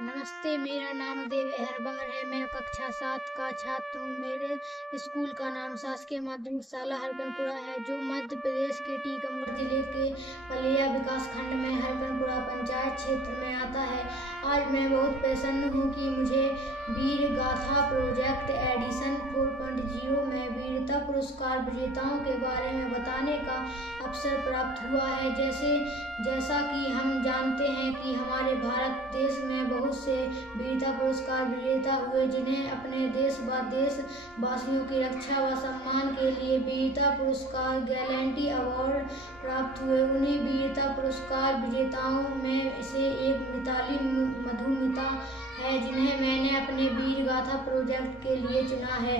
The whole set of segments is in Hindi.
नमस्ते, मेरा नाम देव अहरबार है। मैं कक्षा 7 का छात्र हूँ। मेरे स्कूल का नाम शासकीय माध्यमिक शाला हरकनपुरा है, जो मध्य प्रदेश के टीकमगढ़ जिले के पलिया विकास खंड में हरकनपुरा पंचायत क्षेत्र में आता है। आज मैं बहुत प्रसन्न हूँ कि मुझे वीर गाथा प्रोजेक्ट एडिशन 4.0 में वीरता पुरस्कार विजेताओं के बारे में बताने का अवसर प्राप्त हुआ है। जैसा कि हम जानते हैं कि हमारे भारत देश में बहुत से वीरता पुरस्कार विजेता हुए, जिन्हें अपने देश व देशवासियों की रक्षा व सम्मान के लिए वीरता पुरस्कार गैलेंटी अवार्ड प्राप्त हुए। उन्हीं वीरता पुरस्कार विजेताओं में से एक मिताली मधुमिता है, जिन्हें मैंने अपने वीर गाथा प्रोजेक्ट के लिए चुना है।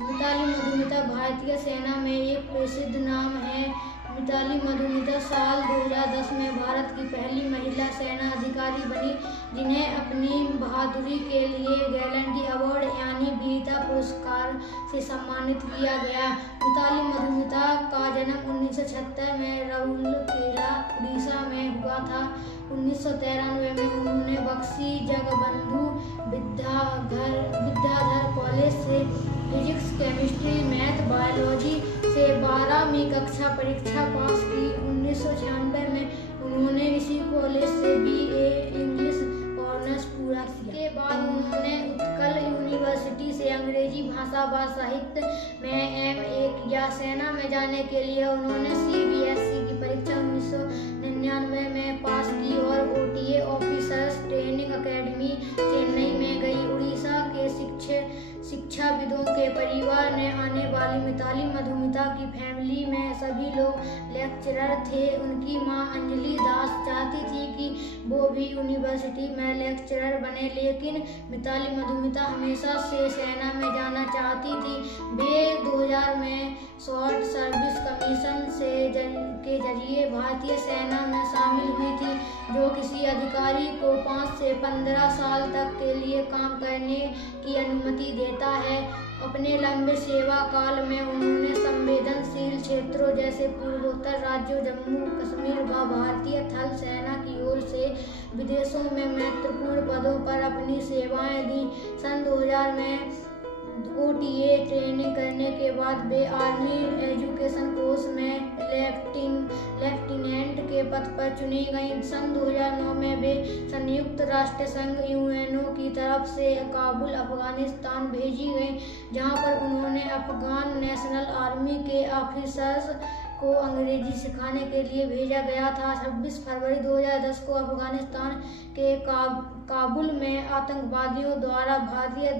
मिताली मधुमिता भारतीय सेना में एक प्रसिद्ध नाम है। मिताली मधुमिता साल 2010 में भारत की पहली महिला सेना अधिकारी बनी, जिन्हें अपनी बहादुरी के लिए गैलेंटी अवार्ड यानी वीरता पुरस्कार से सम्मानित किया गया। मिताली मधुमिता का जन्म 1976 में राउरकेला, उड़ीसा में हुआ था। 1993 में उन्होंने बक्सी जगबंधु विद्याधर कॉलेज से फिजिक्स, केमिस्ट्री, मैथ, बायोलॉजी से 12वीं कक्षा परीक्षा पास की। 1996 में उन्होंने इसी कॉलेज से BA इंग्लिश ऑनर्स पूरा किया। इसके बाद उन्होंने उत्कल यूनिवर्सिटी से अंग्रेजी भाषा व साहित्य में MA किया। सेना में जाने के लिए उन्होंने CBSE की परीक्षा 1999 में पास की और OTA officers training academy Chennai में गई। उड़ीसा के शिक्षाविदों के परिवार ने आने वाली मिताली मधुमिता की फैमिली में सभी लोग लेक्चरर थे। उनकी मां अंजलि दास चाहती थी कि वो भी यूनिवर्सिटी में लेक्चरर बने, लेकिन मिताली मधुमिता हमेशा से सेना में जाना चाहती थी। वे 2000 में शॉर्ट सर्विस कमीशन के जरिए भारतीय सेना में शामिल हुई थी, जो किसी अधिकारी को 5 से 15 साल तक के लिए काम करने की अनुमति देता है। अपने लंबे सेवा काल में उन्होंने संवेदनशील क्षेत्रों जैसे पूर्वोत्तर राज्यों, जम्मू कश्मीर व भारतीय थल सेना की ओर से विदेशों में महत्वपूर्ण पदों पर अपनी सेवाएं दी। सन 2000 में OTA ट्रेनिंग करने के बाद वे आर्मी एजुकेशन कोर्स में लेफ्टिनेंट के पद पर चुनी गईं। सन 2009 में वे संयुक्त राष्ट्र संघ UNO की तरफ से काबुल, अफगानिस्तान भेजी गईं, जहां पर उन्होंने अफगान नेशनल आर्मी के ऑफिसर्स को अंग्रेजी सिखाने के लिए भेजा गया था। 26 फरवरी 2010 को अफगानिस्तान के काबुल में आतंकवादियों द्वारा भारतीय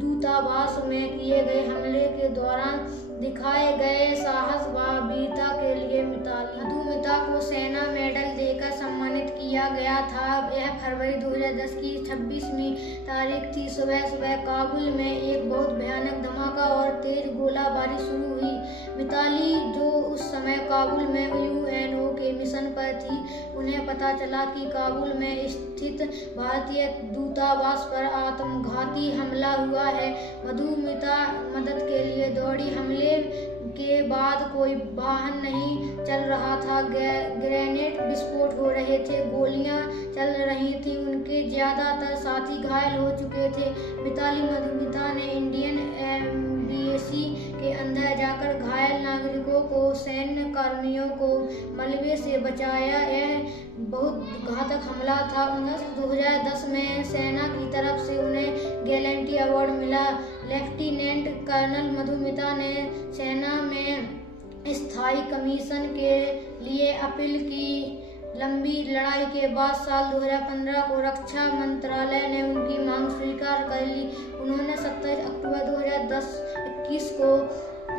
दूतावास में किए गए हमले के दौरान दिखाए गए साहस व वीरता के लिए मधुमिता को सेना मेडल देकर सम्मानित किया गया था। यह फरवरी 2010 की 26वीं तारीख थी। सुबह काबुल में एक बहुत भयानक धमाका और तेज गोलाबारी शुरू हुई। मिताली, जो उस समय काबुल में UNO के मिशन पर थी, उन्हें पता चला कि काबुल में स्थित भारतीय दूतावास पर आत्मघाती हमला हुआ है। मधुमिता मदद के लिए दौड़ी। हमले के बाद कोई वाहन नहीं चल रहा था, ग्रेनेड विस्फोट हो रहे थे, गोलियां चल रही थी। उनके ज्यादातर साथी घायल हो चुके थे। मिताली मधुमिता ने इंडियन एम्बेसी के अंदर जाकर घायल नागरिकों को, सैन्य कर्मियों को मलबे से बचाया। यह बहुत घातक हमला था। 2010 में सेना की तरफ से उन्हें गैलेंटी अवार्ड मिला। लेफ्टिनेंट कर्नल मधुमिता ने सेना में स्थायी कमीशन के लिए अपील की। लंबी लड़ाई के बाद साल 2015 को रक्षा मंत्रालय ने उनकी मांग स्वीकार कर ली। उन्होंने 27 अक्टूबर 2021 को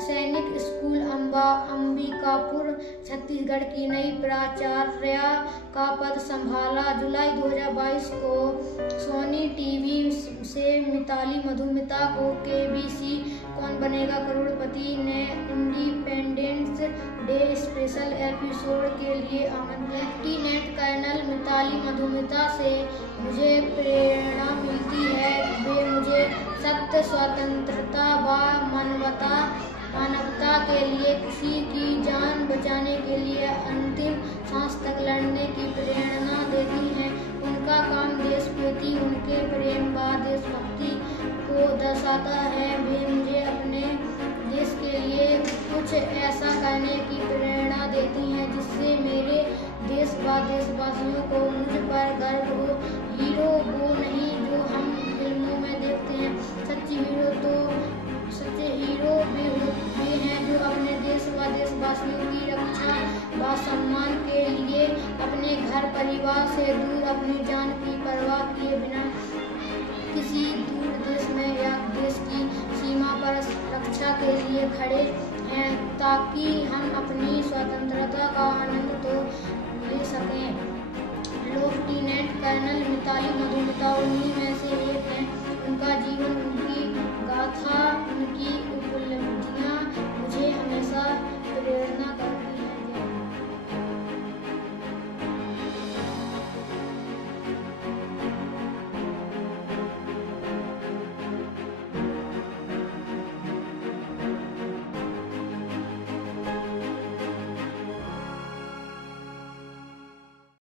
सैनिक स्कूल अंबिकापुर, छत्तीसगढ़ की नई प्राचार्य का पद संभाला। जुलाई 2022 को सोनी टीवी से मिताली मधुमिता को KBC कौन बनेगा करोड़पति ने इंडिपेंडेंस डे स्पेशल एपिसोड के लिए आमंत्रित। लेफ्टिनेंट कर्नल मिताली मधुमिता से मुझे प्रेरणा मिलती है। वे मुझे सत्य, स्वतंत्रता व मानवता के लिए, किसी की जान बचाने के लिए अंतिम सांस तक लड़ने की प्रेरणा देती हैं। उनका काम देश प्रति उनके प्रेम व देशभक्ति को दर्शाता है। वे मुझे अपने देश के लिए कुछ ऐसा करने की प्रेरणा देती हैं जिससे मेरे देश व देशवासियों को मुझ पर गर्व हो। हीरो वो नहीं जो हम फिल्मों में देखते हैं, सच्चे हीरो वे हैं जो अपने देश व देशवासियों की रक्षा व सम्मान के लिए अपने घर परिवार से दूर अपनी जान की परवाह किए बिना किसी दूर देश में या देश की सीमा पर रक्षा के लिए खड़े हैं, ताकि हम अपनी स्वतंत्रता का आनंद तो ले सकें। लेफ्टिनेंट कर्नल मिताली मधुमिता उन्हीं में से एक हैं। उनका जीवन, उनकी गाथा, उनकी